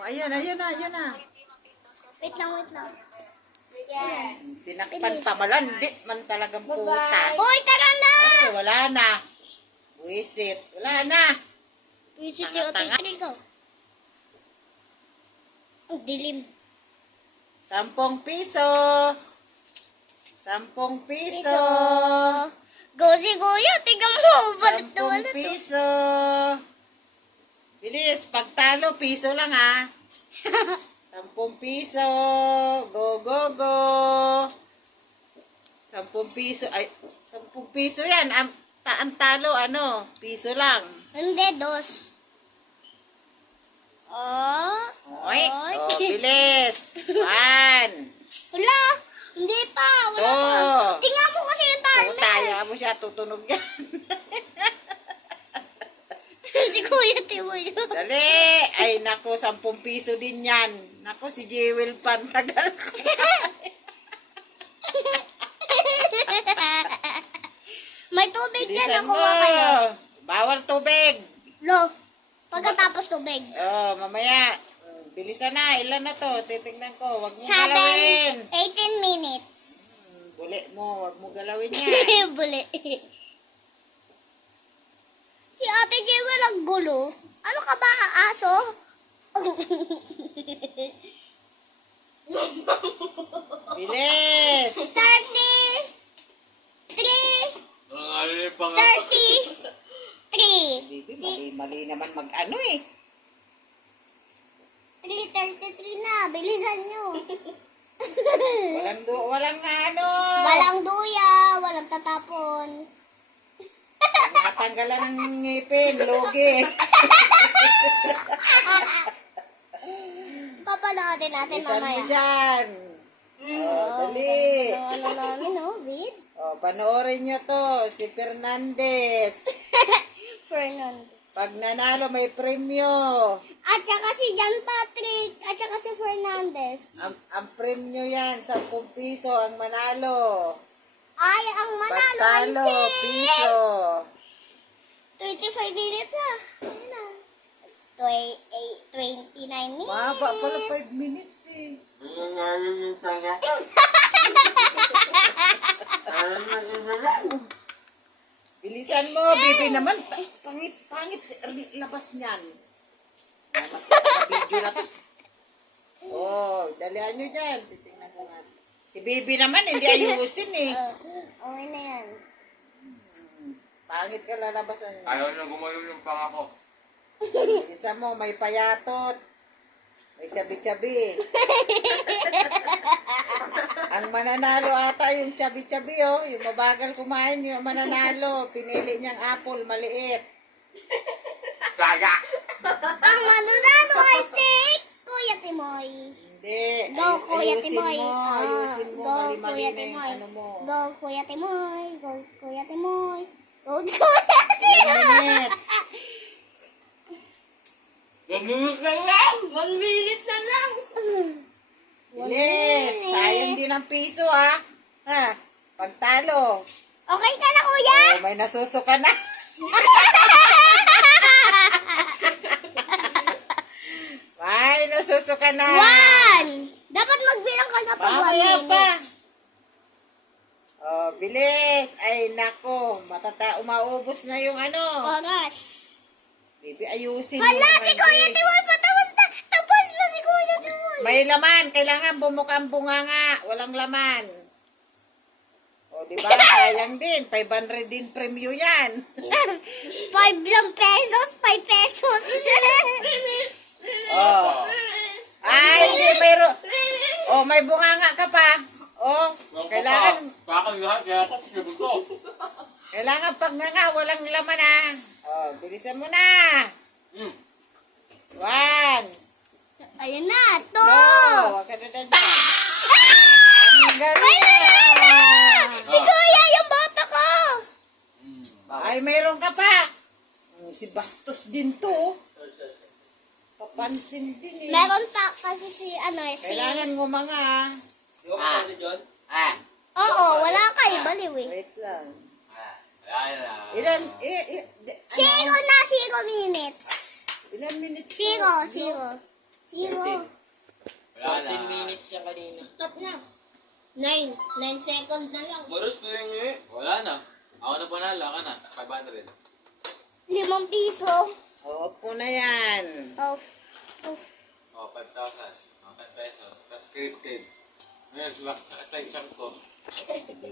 Oh, ayan, ayan na, ayan na. Wait lang, wait lang. Tinakpan pa, malandi man talagang puta. Hoy, tara na! Ay, wala na. Wisit, wala na. Visit si Otoy ko. Ang dilim. 10 piso. 10 piso. Go si Kuya, tingnan mo. Balit na 10 wala to. piso. Bilis, pagtalo, piso lang ha. 10 piso. Go, go, go. 10 piso. Ay, 10 piso yan. Ang talo, ano? Piso lang. Hindi, dos. Oh. Oy, oh, bilis. 1. Wala. Hindi pa. Wala pa. Two. Tingnan mo kasi yung timer. Taya mo siya, tutunog yan. Si Kuya Timo yun. Dali. Ay, naku, 10 piso din yan. Naku, si Jewel Pantagal. May tubig dyan. Bilisan mo. Nakuha kayo. Bawal tubig. Lo. Pagkatapos tubig. Oh, mamaya. Bilisan na. Ilan na to? Titignan ko. Wag mo 7, galawin. 18 minutes. Buli mo. Wag mo galawin yan. Buli. Si Ate Jewel ang gulo. Ano ka ba, aso? Bilis. 30. 3. Nangangalit pa nga. 33. Bibi, mali naman mag-ano eh. 3:33 na. Bilisan nyo. Walang ano. Walang duya. Walang tatapon. Natanggalan ng ngipin. Logi. Papanoodin natin Bilisan mo mamaya. dyan. Oh, dali. Ano namin, oh, Vid? Oh, panoorin nyo to. Si Fernandez. Fernando. Pag nanalo, may premyo. At saka si John Patrick. At saka si Fernandez. Ang premyo yan, 10 piso ang manalo. Ay, ang manalo ay Pagtalo, si... piso. 25 minutes ah. Ayun na. It's 29 minutes. Mahaba pala 5 minutes eh. Nangangalit pa nga. Bilisan mo, bibi naman. Pangit, labas niyan. Video na to. Oh, dalihan nyo dyan. Titingnan ko nga. Si Bibi naman, hindi ayusin eh. Okay na yan. Pangit ka lalabasan niya. Ayaw na gumayon yung pangako. Isa mo, may payatot. May chabi-chabi. Ang mananalo ata yung chabi-chabi oh. Yung mabagal kumain yung mananalo. Pinili niyang apple, maliit. Kaya! Ang mananalo ay si Kuya Timoy. Hindi. Go, Kuya Ayusin Timoy. mo. Ayusin mo. Go, Mali-mali Kuya na yung Timoy. ano mo. Go, Kuya Timoy. Go, Kuya Timoy. Go, Kuya Timoy. 10 minutes. 1 minute lang lang! 1 minute na lang. Bilis. Sayang din ang piso ah. Ha? Pagtalo. Okay ka na, Kuya? Oh, may nasusuka na. May nasusuka na. 1. Dapat magbilang ka na pag 1 Mamaya pa. minute. Oh, bilis. Ay, nako. Umaubos na yung ano. Oras. Bibi, ayusin mo Hala, naman, si Kuya Bibi. Timoy patapos na. Tapos na si Kuya Timoy. May laman. Kailangan bumukang bunganga. Walang laman. O, di ba? Sayang din. 500 din premyo yan. 5 lang pesos, 5 pesos. Oh. Ay, hindi. Mayroon. Oh, may bunganga ka pa. Oh, kailangan, Pakang lahat, kaya ako pinabot ko. kailangan pag nga walang laman ah. Oh, bilisan mo na. 1. Ayun na, 2. Go. Wag ka na dyan. Ang galing na. Si Kuya, yung boto ko. Ay, mayroon ka pa. Si Bastos din to. Papansin din eh. Meron pa kasi si, ano eh, si... Kailangan mo mga. Oo, wala ka, baliw eh. Wait lang. Ayan. Ilan? 0 na, 0 minutes. Ilan minutes? 0, 0. Zero. Wala na. 10 minutes siya kanina. Stop na. 9. 9 seconds na lang. Maros ko yun eh. Wala na. Ako na panalo. Ako na. 500. 5 piso. O, upo na yan. Off. Off. Oh, 5,000. Oh, 10 pesos. Tapos scripted. Ngayon, sumakit sa katay ko. Sige.